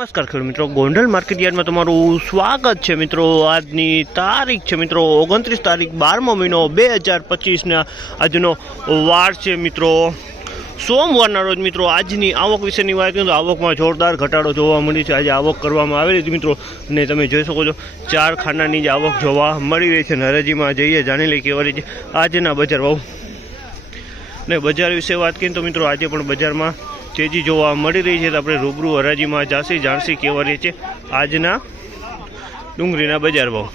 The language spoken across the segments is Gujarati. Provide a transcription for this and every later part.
નમસ્કાર ખેડૂત મિત્રો, ગોંડલ માર્કેટ યાર્ડમાં તમારું સ્વાગત છે મિત્રો। આજની તારીખ છે મિત્રો 29 તારીખ 12મો મહિનો 2025ના આજનો વાર છે મિત્રો સોમવારના રોજ મિત્રો। આજની આવક વિશેની વાત કરીએ તો આવકમાં જોરદાર ઘટાડો જોવા મળી છે। આજે આવક કરવામાં આવેલી હતી મિત્રો અને તમે જોઈ શકો છો 4 ખાનાની જ આવક જોવા મળી રહી છે। હરાજીમાં જઈએ જાણી લઈએ કેવા રીતે આજના બજાર ભાવ ને બજાર વિશે વાત કરીએ તો મિત્રો આજે પણ બજારમાં તેજી જોવા મળી રહી છે। તો આપણે રૂબરૂ હરાજીમાં જાણસી કેવા રહી છે આજના ડુંગળીના બજાર ભાવ।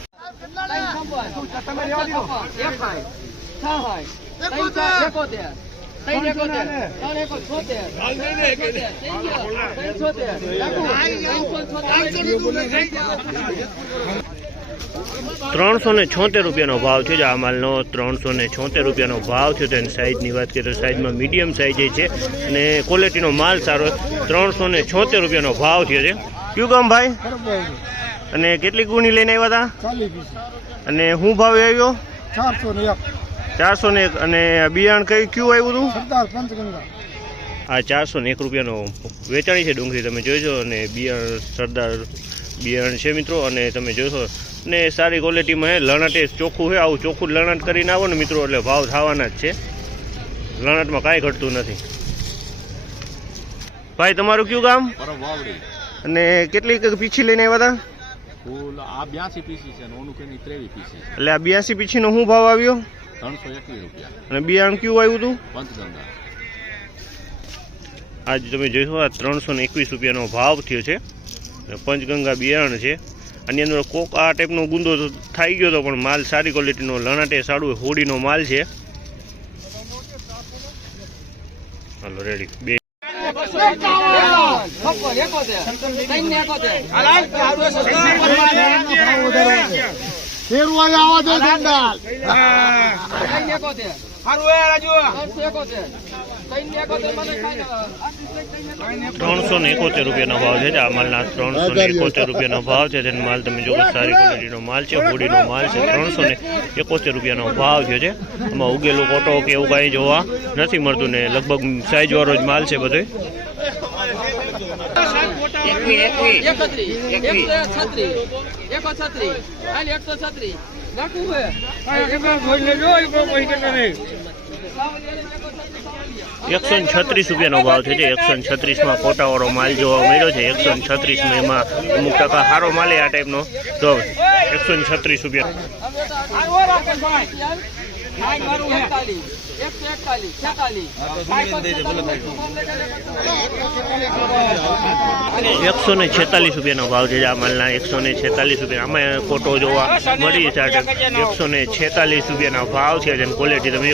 ₹376 ભાવ છે। આ માલનો ₹376 ભાવ છે। તો એની સાઇઝની વાત કરીએ તો સાઇઝમાં મીડિયમ સાઇઝ છે અને ક્વોલિટીનો માલ સારો। ₹376 ભાવ થયો છે। કયું કામ ભાઈ? અને કેટલી ગુણી લઈને આવ્યા હતા? અને શું ભાવ આવ્યો? 401। અને બિયારણ કયું આવ્યું હતું? આ ₹401 વેચાણી છે ડુંગળી તમે જોઈશો। અને બિયારણ સરદાર બિયારણ છે મિત્રો અને તમે જોશો ને સારી ક્વોલિટીમાં લણાટ ચોખ્ખું છે। આવું ચોખ્ખું લણાટ કરીને આવો ને મિત્રો એટલે ભાવ થવાના જ છે। લણાટમાં કાંઈ ઘટતું નથી। ભાઈ તમારું કયું ગામ અને કેટલી પીછી લઈને આવ્યા હતા? એટલે આ 82 પીછીનો શું ભાવ આવ્યો? ₹321। અને બિયારણ કયું આવ્યું હતું? પંચગંગા। આજ તમે જોઈશો આ ₹321 ભાવ થયો છે। પંચગંગા બિયારણ છે। આની અંદર કોક આ ટાઈપનો ગુંદો થઈ ગયો હતો પણ માલ સારી ક્વોલિટીનો લણાટે સારું હોડીનો માલ છે। હાલો રેડી બે ₹371 ભાવ છે। આ માલના ₹371 ભાવ છે। તેનો માલ તમે જો સારી ક્વોલિટીનો માલ છે, હોડીનો માલ છે। ₹371 ભાવ થયો છે। આમાં ઉગેલું કોટો કે એવું કાંઈ જોવા નથી મળતું ને લગભગ સાઈઝ વાળો જ માલ છે બધો। ₹136 ભાવ છે। ₹136 કોટાવાળો માલ જોવા મળ્યો છે। 136 એમાં અમુક ટકા સારો માલ આ ટાઈપનો તો ₹136। ₹146 ભાવ છે। આ માલના ₹146 આમાં કોટો જોવા મળી છે। ₹146 ભાવ છે। જેની ક્વોલિટી તમે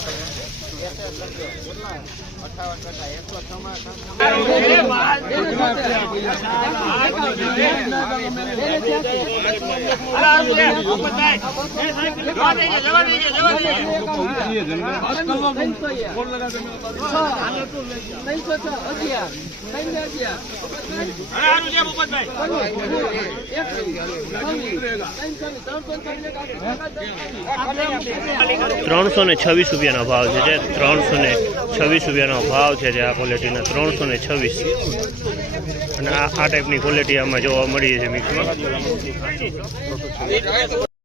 ₹326 ભાવ છે। ₹326 ભાવ છે। આ ક્વોલિટીના 326 અને આ ટાઈપની ક્વોલિટી આમાં જોવા મળી છે મિક્સમાં।